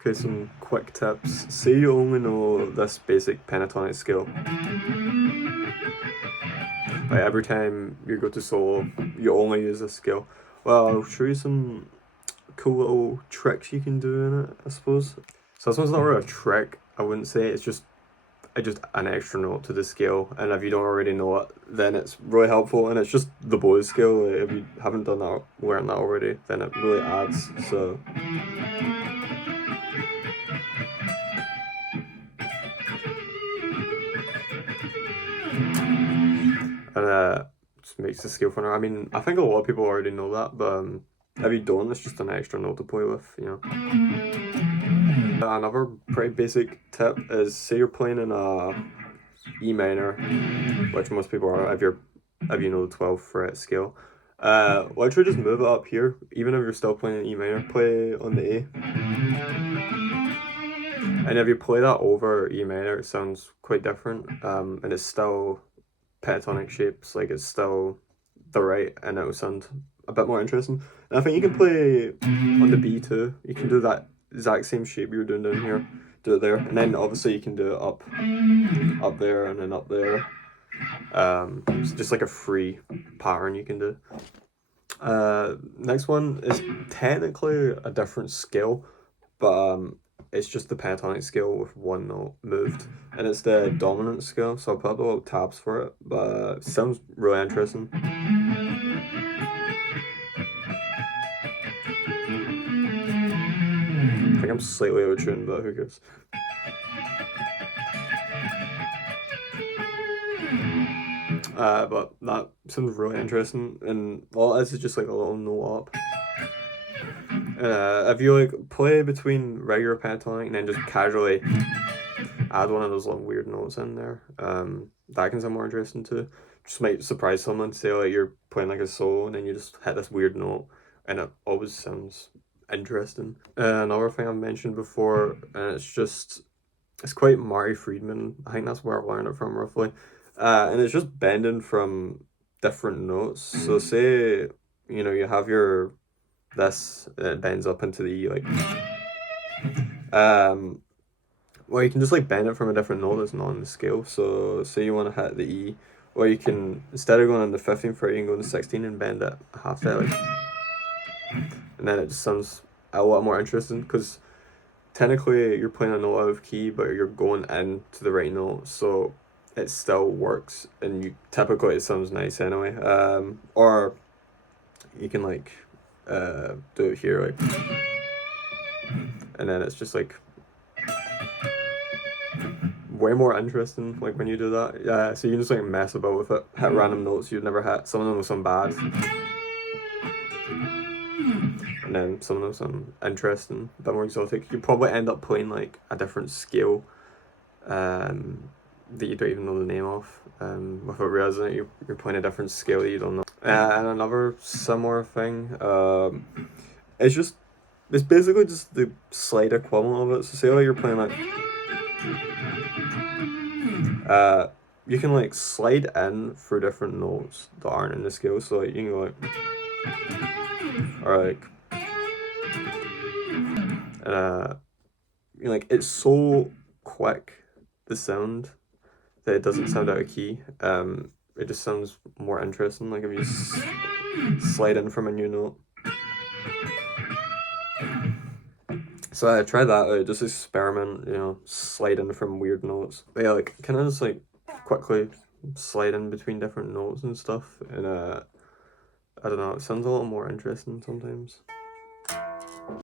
Okay, some quick tips. Say you only know this basic pentatonic scale. Like every time you go to solo, you only use this scale. Well, I'll show you some cool little tricks you can do in it, I suppose. So this one's not really a trick, I wouldn't say. It's just an extra note to the scale, and if you don't already know it, then it's really helpful. And it's just the Bose scale. Like, if you haven't learned that already, then it really adds. So. And just makes the scale funner. I mean, I think a lot of people already know that, but if you don't, it's just an extra note to play with, you know. Another pretty basic tip is, say you're playing in a E minor, which most people are if you know the 12 fret scale. Literally just move it up here, even if you're still playing in E minor, play on the A. And if you play that over E minor, it sounds quite different, and it's still pentatonic shapes, like it's still the right, and it will sound a bit more interesting. And I think you can play on the B too. You can do that exact same shape you were doing down here, do it there, and then obviously you can do it up there and then up there. It's just like a free pattern you can do. Next one is technically a different scale, but it's just the pentatonic scale with one note moved, and it's the dominant scale, so I'll put up the little tabs for it, but it sounds really interesting. I think I'm slightly out of tune, but who cares? But that sounds really interesting, and all this is just like a little note up. If you like play between regular pentatonic and then just casually add one of those little weird notes in there, that can sound more interesting too. Just might surprise someone, say like you're playing like a solo and then you just hit this weird note, and it always sounds interesting. Another thing I've mentioned before, and it's quite Marty Friedman. I think that's where I learned it from roughly. And it's just bending from different notes. So say, you know, you have your this, and it bends up into the E, like well, you can just like bend it from a different note that's not on the scale. So say you want to hit the E, or you can, instead of going on the 15th fret, you can go on the 16 and bend it half that, like, and then it just sounds a lot more interesting, because technically you're playing a note out of key, but you're going into the right note, so it still works, and typically it sounds nice anyway. Or you can like do it here, like, and then it's just like way more interesting, like when you do that. Yeah, so you can just like mess about with it, hit random notes you'd never hit. Some of them will sound bad, and then some of them sound interesting, a bit more exotic. You probably end up playing like a different scale that you don't even know the name of, without realizing that you're playing a different scale that you don't know. And another similar thing, it's basically just the slight equivalent of it. So say like you're playing like you can like slide in for different notes that aren't in the scale. So like you can go like, or like, you know, like it's so quick, the sound, that it doesn't sound out of key. It just sounds more interesting, like if you slide in from a new note. So I try that out, just experiment, you know, slide in from weird notes. But yeah, like, can I just like quickly slide in between different notes and stuff? And I don't know, it sounds a little more interesting sometimes.